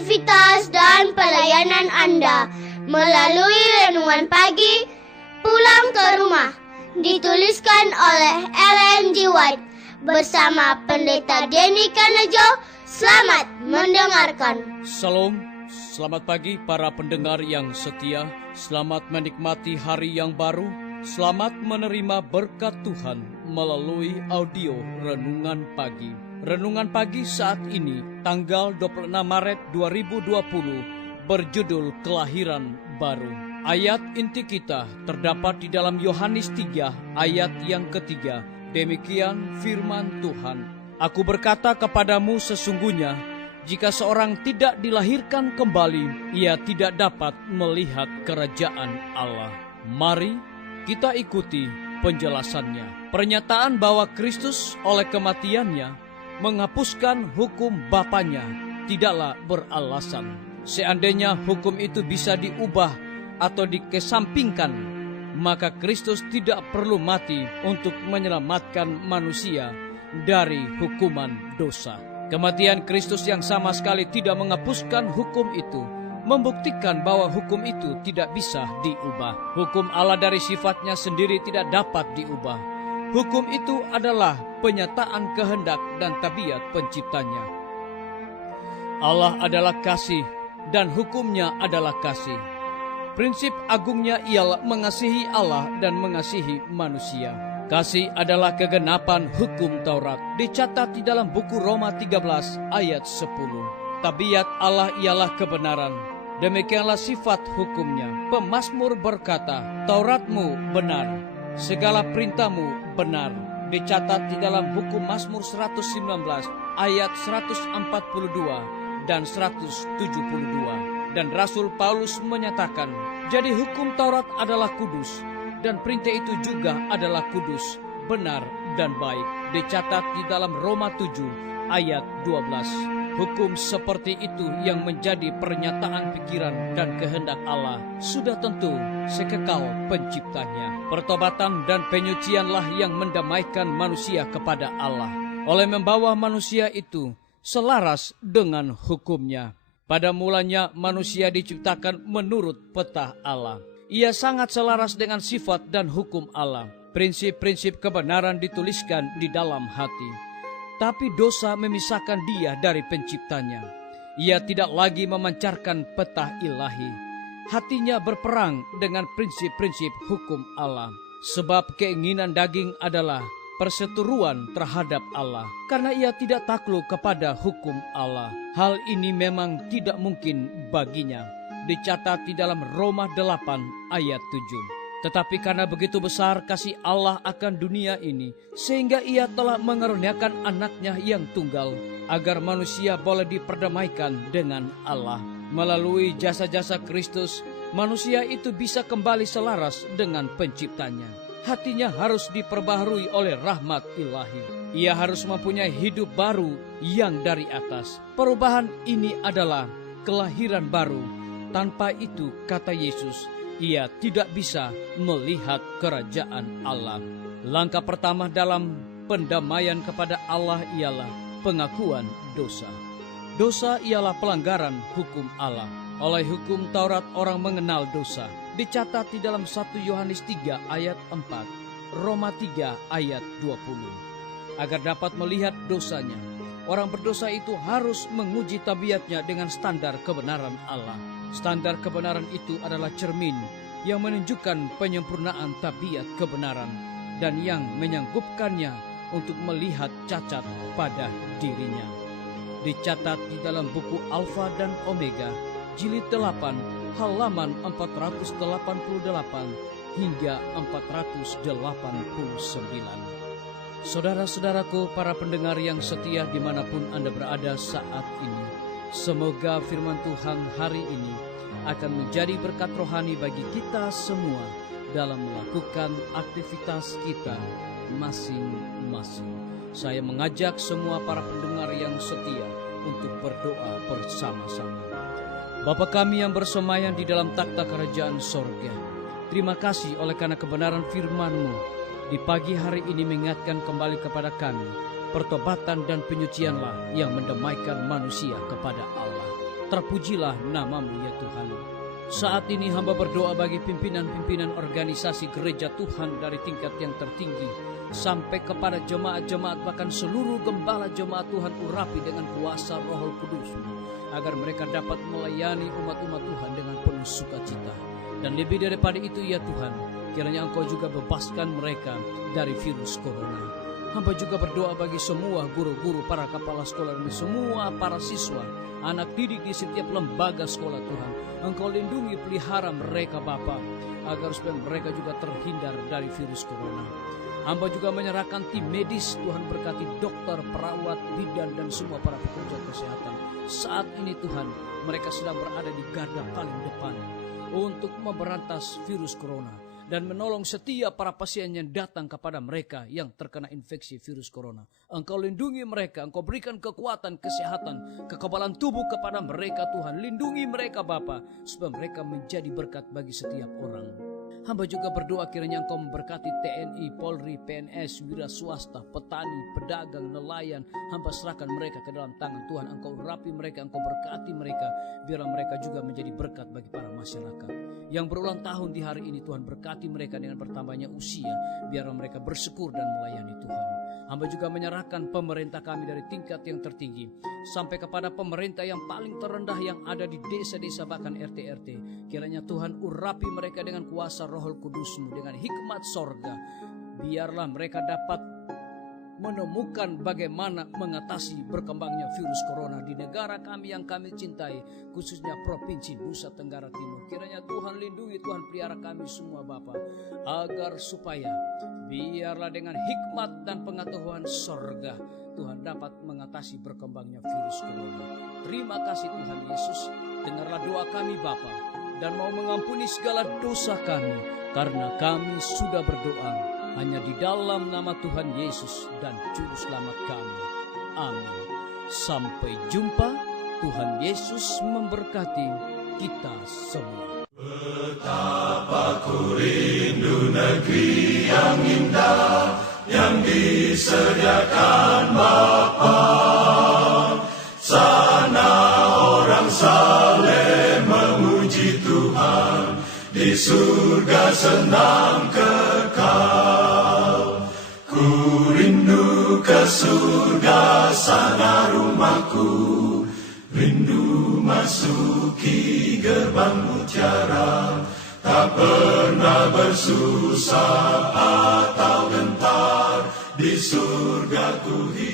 aktivitas dan pelayanan Anda melalui renungan pagi Pulang ke Rumah, dituliskan oleh Ellen G. White bersama Pendeta Denny Kanejo. Selamat mendengarkan. Salam, selamat pagi para pendengar yang setia. Selamat menikmati hari yang baru. Selamat menerima berkat Tuhan melalui audio Renungan Pagi. Renungan Pagi saat ini, tanggal 26 Maret 2020, berjudul Kelahiran Baru. Ayat inti kita terdapat di dalam Yohanes 3 ayat yang ketiga. Demikian firman Tuhan. Aku berkata kepadamu sesungguhnya, jika seorang tidak dilahirkan kembali, ia tidak dapat melihat kerajaan Allah. Mari kita ikuti penjelasannya. Pernyataan bahwa Kristus oleh kematiannya menghapuskan hukum Bapanya tidaklah beralasan. Seandainya hukum itu bisa diubah atau dikesampingkan, maka Kristus tidak perlu mati untuk menyelamatkan manusia dari hukuman dosa. Kematian Kristus yang sama sekali tidak menghapuskan hukum itu, membuktikan bahwa hukum itu tidak bisa diubah. Hukum Allah dari sifatnya sendiri tidak dapat diubah. Hukum itu adalah penyataan kehendak dan tabiat penciptanya. Allah adalah kasih dan hukumnya adalah kasih. Prinsip agungnya ialah mengasihi Allah dan mengasihi manusia. Kasih adalah kegenapan hukum Taurat, dicatat di dalam buku Roma 13 ayat 10. Tabiat Allah ialah kebenaran. Demikianlah sifat hukumnya. Pemazmur berkata, Tauratmu benar, segala perintahmu benar. Dicatat di dalam buku Mazmur 119 ayat 142 dan 172. Dan Rasul Paulus menyatakan, jadi hukum Taurat adalah kudus, dan perintah itu juga adalah kudus, benar dan baik. Dicatat di dalam Roma 7 ayat 12. Hukum seperti itu yang menjadi pernyataan pikiran dan kehendak Allah sudah tentu sekekal penciptanya. Pertobatan dan penyucianlah yang mendamaikan manusia kepada Allah, oleh membawa manusia itu selaras dengan hukumnya. Pada mulanya manusia diciptakan menurut peta Allah. Ia sangat selaras dengan sifat dan hukum Allah. Prinsip-prinsip kebenaran dituliskan di dalam hati. Tapi dosa memisahkan dia dari penciptanya. Ia tidak lagi memancarkan peta ilahi. Hatinya berperang dengan prinsip-prinsip hukum Allah. Sebab keinginan daging adalah perseteruan terhadap Allah, karena ia tidak takluk kepada hukum Allah. Hal ini memang tidak mungkin baginya. Dicatat di dalam Roma 8 ayat 7. Tetapi karena begitu besar kasih Allah akan dunia ini, sehingga ia telah mengaruniakan anaknya yang tunggal, agar manusia boleh diperdamaikan dengan Allah. Melalui jasa-jasa Kristus, manusia itu bisa kembali selaras dengan penciptanya. Hatinya harus diperbaharui oleh rahmat ilahi. Ia harus mempunyai hidup baru yang dari atas. Perubahan ini adalah kelahiran baru. Tanpa itu, kata Yesus, ia tidak bisa melihat kerajaan Allah. Langkah pertama dalam pendamaian kepada Allah ialah pengakuan dosa. Dosa ialah pelanggaran hukum Allah. Oleh hukum Taurat orang mengenal dosa. Dicatat di dalam 1 Yohanes 3 ayat 4, Roma 3 ayat 20. Agar dapat melihat dosanya, orang berdosa itu harus menguji tabiatnya dengan standar kebenaran Allah. Standar kebenaran itu adalah cermin yang menunjukkan penyempurnaan tabiat kebenaran dan yang menyanggupkannya untuk melihat cacat pada dirinya. Dicatat di dalam buku Alfa dan Omega, jilid 8, halaman 488 hingga 489. Saudara-saudaraku, para pendengar yang setia dimanapun Anda berada saat ini, semoga firman Tuhan hari ini akan menjadi berkat rohani bagi kita semua dalam melakukan aktivitas kita masing-masing. Saya mengajak semua para pendengar yang setia untuk berdoa bersama-sama. Bapa kami yang bersemayam di dalam takhta kerajaan sorga, terima kasih oleh karena kebenaran firman-Mu di pagi hari ini mengingatkan kembali kepada kami, pertobatan dan penyucianlah yang mendamaikan manusia kepada Allah. terpujilah nama-Mu ya Tuhan. Saat ini hamba berdoa bagi pimpinan-pimpinan organisasi gereja Tuhan dari tingkat yang tertinggi sampai kepada jemaat-jemaat, bahkan seluruh gembala jemaat Tuhan, urapi dengan kuasa Roh Kudus agar mereka dapat melayani umat-umat Tuhan dengan penuh sukacita. Dan lebih daripada itu ya Tuhan, kiranya Engkau juga bebaskan mereka dari virus corona. Hamba juga berdoa bagi semua guru-guru, para kepala sekolah, dan semua para siswa, anak didik di setiap lembaga sekolah Tuhan. Engkau lindungi, pelihara mereka Bapa, agar supaya mereka juga terhindar dari virus corona. Hamba juga menyerahkan tim medis, Tuhan berkati dokter, perawat, bidan, dan semua para pekerja kesehatan. Saat ini Tuhan, mereka sedang berada di garda paling depan untuk memberantas virus corona dan menolong setiap para pasien yang datang kepada mereka yang terkena infeksi virus corona. Engkau lindungi mereka, Engkau berikan kekuatan, kesehatan, kekebalan tubuh kepada mereka Tuhan. Lindungi mereka Bapa, supaya mereka menjadi berkat bagi setiap orang. Hamba juga berdoa kiranya Engkau memberkati TNI, Polri, PNS, wira swasta, petani, pedagang, nelayan. Hamba serahkan mereka ke dalam tangan Tuhan. Engkau urapi mereka, Engkau berkati mereka, biar mereka juga menjadi berkat bagi para masyarakat yang berulang tahun di hari ini. Tuhan berkati mereka dengan bertambahnya usia, biar mereka bersyukur dan melayani Tuhan. Hamba juga menyerahkan pemerintah kami dari tingkat yang tertinggi sampai kepada pemerintah yang paling terendah yang ada di desa-desa, bahkan RT-RT. Kiranya Tuhan urapi mereka dengan kuasa Roh Kudus-Mu, dengan hikmat sorga. Biarlah mereka dapat menemukan bagaimana mengatasi berkembangnya virus corona di negara kami yang kami cintai, khususnya Provinsi Nusa Tenggara Timur. Kiranya Tuhan lindungi, Tuhan pelihara kami semua Bapa, agar supaya biarlah dengan hikmat dan pengetahuan sorga Tuhan dapat mengatasi berkembangnya virus corona. Terima kasih Tuhan Yesus, dengarlah doa kami Bapa, dan mau mengampuni segala dosa kami, karena kami sudah berdoa hanya di dalam nama Tuhan Yesus dan Juru Selamat kami. Amin. Sampai jumpa. Tuhan Yesus memberkati kita semua. Betapa ku rindu negeri yang indah yang disediakan Bapa. Sana orang saleh memuji Tuhan, di surga senang kekal. Ku rindu ke surga, sana rumahku, rindu masuki gerbang mutiara, tak pernah bersusah atau gentar, di surga ku hidup.